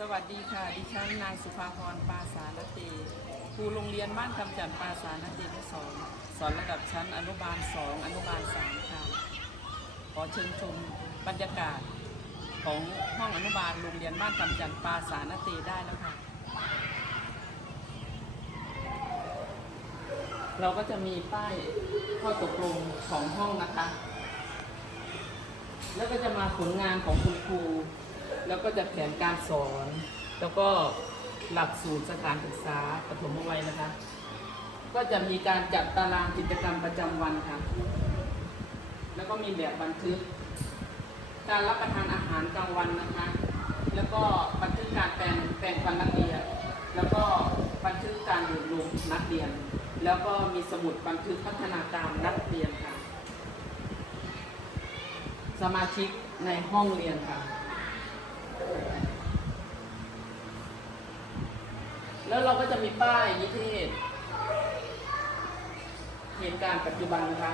สวัสดีค่ะ ดิฉันนางสุภาพรปาสานเตครูโรงเรียนบ้านคำจันทร์ปาสานเตที่สองสอนระดับชั้นอนุบาลสองอนุบาลสามค่ะ ขอเชิญชมบรรยากาศของห้องอนุบาลโรงเรียนบ้านคำจันทร์ปาสานเตได้แล้วค่ะ เราก็จะมีป้ายข้อตกลงของห้องนะคะ แล้วก็จะมาผลงานของคุณครู แล้วก็จะแผนการสอน แล้วก็หลักสูตรสถานศึกษาปฐมวัยนะคะ ก็จะมีการจัดตารางกิจกรรมประจำวันค่ะ แล้วก็มีแบบบันทึก การรับประทานอาหารกลางวันนะคะ แล้วก็บันทึกการแปลงแปลงฟันนักเรียน แล้วก็บันทึกการดูดนมนักเรียน แล้วก็มีสมุดบันทึกพัฒนาการนักเรียนค่ะ สมาชิกในห้องเรียนค่ะ แล้วเราก็จะมีป้ายนิเทศ เหตุการณ์ปัจจุบันนะคะ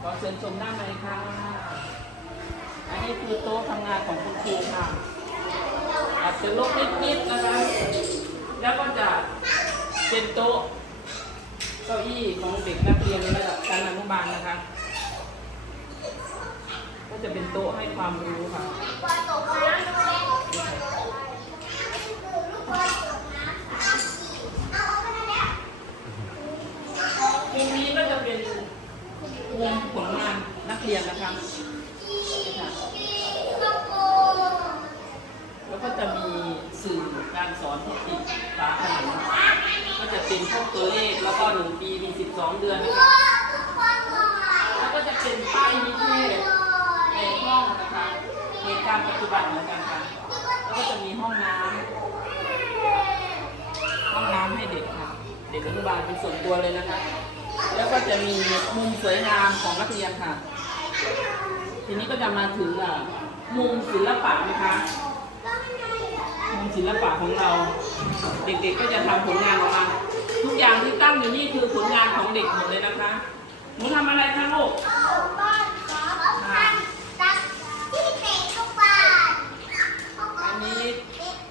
ขอเชิญชมด้านในค่ะ อันนี้คือโต๊ะทำงานของคุณครูค่ะ อาจจะลกนิดๆนะคะ แล้วก็จะเป็นโต๊ะเก้าอี้ของเด็กนักเรียนในระดับชั้นอนุบาลนะคะ ก็จะเป็นโต๊ะให้ความรู้ค่ะ มุมนี้ก็จะเป็นมุมผลงานนักเรียนนะคะนี่ค่ะ แล้วก็จะมีสื่อการสอนที่ติดฝาผนังก็จะเป็นพวกตัวเลขแล้ว ก็หนึ่งปีมีสิบสองเดือนนะคะแล้วก็จะเป็นป้ายนิเทศในห้องนะคะเหตุการปัจจุบันเหมือนกันค่ะแล้วก็จะมีห้องน้ำห้องน้ำให้เด็กค่ะ เด็กอนุบาลเป็นส่วนตัวเลยนะคะ แล้วก็จะมีมุมสวยงามของนักเรียนค่ะ ทีนี้ก็จะมาถึงมุมศิลปะนะคะมุมศิลปะของเรา เด็กๆก็จะทำผลงานออกมา ทุกอย่างที่ตั้งอยู่นี่คือผลงานของเด็กหมดเลยนะคะหนูทำอะไรคะลูกอันนี้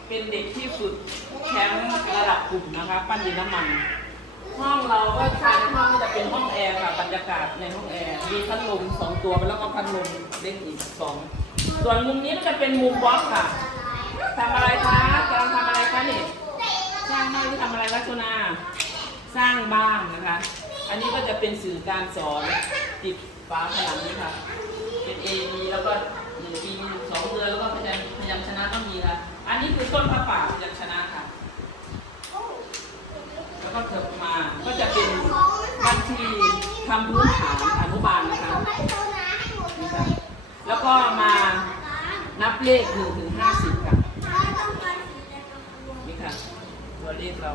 เป็นเด็กที่ฝึกแชมป์ระดับกลุ่มนะคะ ปั้นดินน้ำมัน ห้องเราก็ภายในห้องก็จะเป็นห้องแอร์ค่ะบรรยากาศในห้องแอร์มีพัดลมสองตัวแล้วก็พัดลมเล็กอีกสองส่วนมุมนี้ก็จะเป็นมุมบล็อกค่ะทำอะไรคะกำลังทำอะไรคะนี่สร้างบ้านหรือทำอะไรคะชนา สร้างบ้านนะคะ อันนี้ก็จะเป็นสื่อการสอนติดฝาผนังนี่ค่ะเป็น A B แล้วก็หนึ่งปีสองเดือนแล้วก็พยัญพยัญชนะต้องมีค่ะ อันนี้คือต้นพระป่าพยัญชนะค่ะ แล้วก็เถิบมาก็จะเป็นบัญชีทำพื้นฐานอนุบาลนะคะคะแล้วก็มานับเลขหนึ่งถึงห้าสิบค่ะนี่ค่ะตัวเลขเรา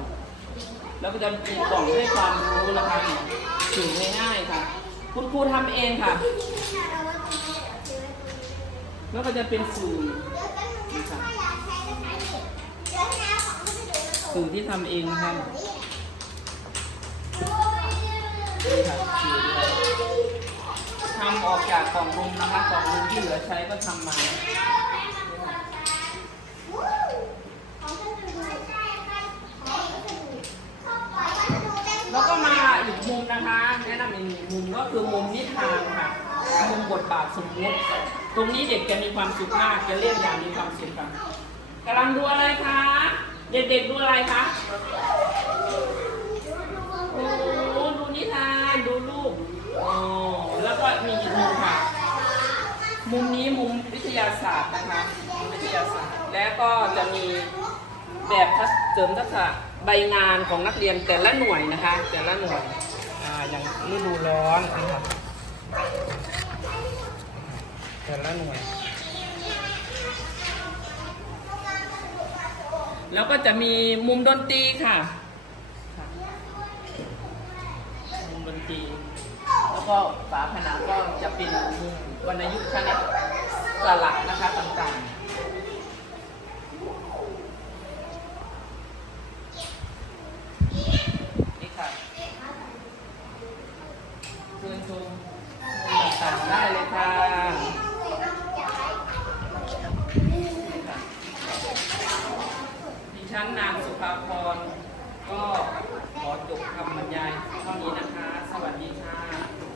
แล้วก็จะมีกล่องให้ความรู้นะคะสูงง่ายๆค่ะ คุณครูทำเองค่ะ แล้วก็จะเป็นสื่อนี่ค่ะสื่อที่ทำเองนะคะนี่ค่ะสื่อเราทำออกจากกล่องนมนะคะกล่องนมที่เหลือใช้ก็ทำมานี่ค่ะ แล้วก็มาอีกมุมนะคะ อีกหนึ่งมุมก็คือมุมนิทานค่ะ มุมบทบาทสมมติ ตรงนี้เด็กจะมีความสุขมากจะเล่นอย่างมีความสุขค่ะกำลังดูอะไรคะ เด็กๆดูอะไรคะโอ้ดูนิทานดูรูปโอ้แล้วก็มีอีกมุมค่ะ มุมนี้มุมวิทยาศาสตร์นะคะมุมวิทยาศาสตร์ และก็จะมีแบบเสริมทักษะใบงานของนักเรียนแต่ละหน่วยนะคะ แต่ละหน่วย ฤดูร้อนนะครับแต่ละหน่วย แล้วก็จะมีมุมดนตรีค่ะมุมดนตรี แล้วก็ฝาผนังก็จะเป็นมุมวรรณยุกต์คณะสลักนะคะต่างๆ ดิฉันนางสุภาพร ก็ขอจบคำบรรยายเท่านี้นะคะ สวัสดีค่ะ